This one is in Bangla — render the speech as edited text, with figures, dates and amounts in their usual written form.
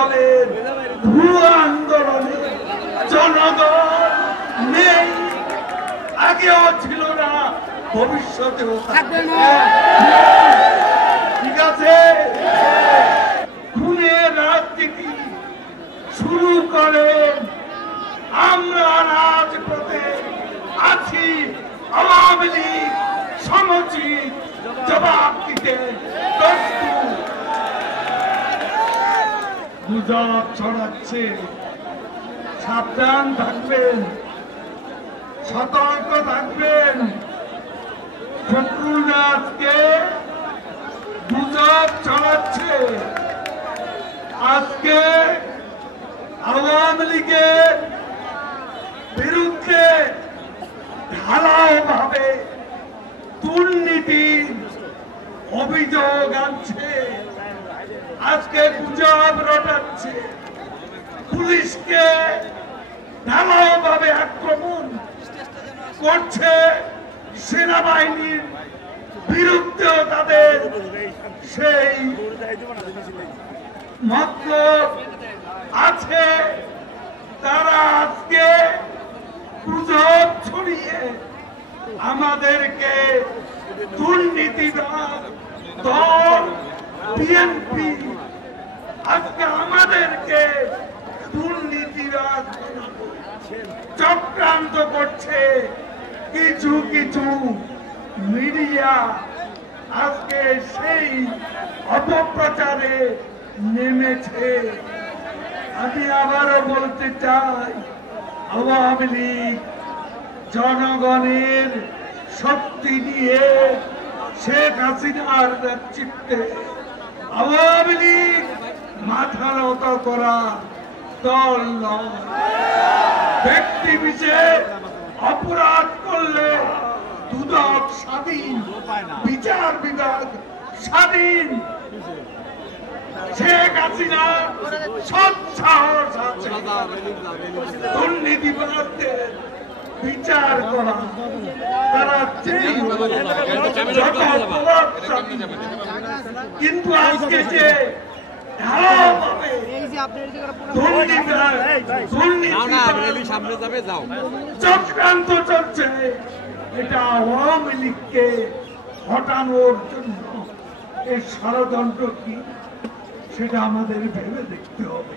দলের ভুয়া আন্দোলনে জনগণ নেই, আগেও ছিল না, ভবিষ্যতেও থাকবে না। ঠিক আছে, খুনের রাজনীতি শুরু করেন, আমরা রাজপথে আছি, আওয়ামী লীগ সমুচিত জবাব দিতে প্রস্তুত। গুজব ছড়াচ্ছে, সাবধান থাকবেন, সতর্ক থাকবেন। শত্রুরা আজকে গুজব ছড়াচ্ছে, আজকে আওয়ামী লীগের বিরুদ্ধে ঢালাও ভাবে দুর্নীতির অভিযোগ আনছে, আজকে গুজব রটাচ্ছে, পুলিশকে ঢালাও ভাবে আক্রমণ করছে, সেনাবাহিনীর বিরুদ্ধেও তাদের সেই মতলব আছে। তারা আজকে গুজব ছড়িয়ে আমাদেরকে দুর্নীতিবাদ দল বিএনপি আজকে আমাদেরকে দুর্নীতিবাদ চক্রান্ত করছে। কিছু কিছু মিডিয়া আজকে সেই অপপ্রচারে নেমেছে। আমি আবারও বলতে চাই, আওয়ামী লীগ জনগণের শক্তি নিয়ে শেখ হাসিনার নেতৃত্বে আওয়ামী লীগ মাথা নত করা দল নয়। ব্যক্তি বিশেষ অপরাধ করলে দুদক স্বাধীন, বিচার বিভাগ স্বাধীন। শেখ হাসিনা সৎ সাহস আছে দুর্নীতিবাদদের বিচার করা, তারা কিন্তু আজকে যে চক্রান্ত চলছে, এটা আওয়ামী লীগকে হটানোর জন্য এই ষড়যন্ত্র কি সেটা আমাদের ভেবে দেখতে হবে।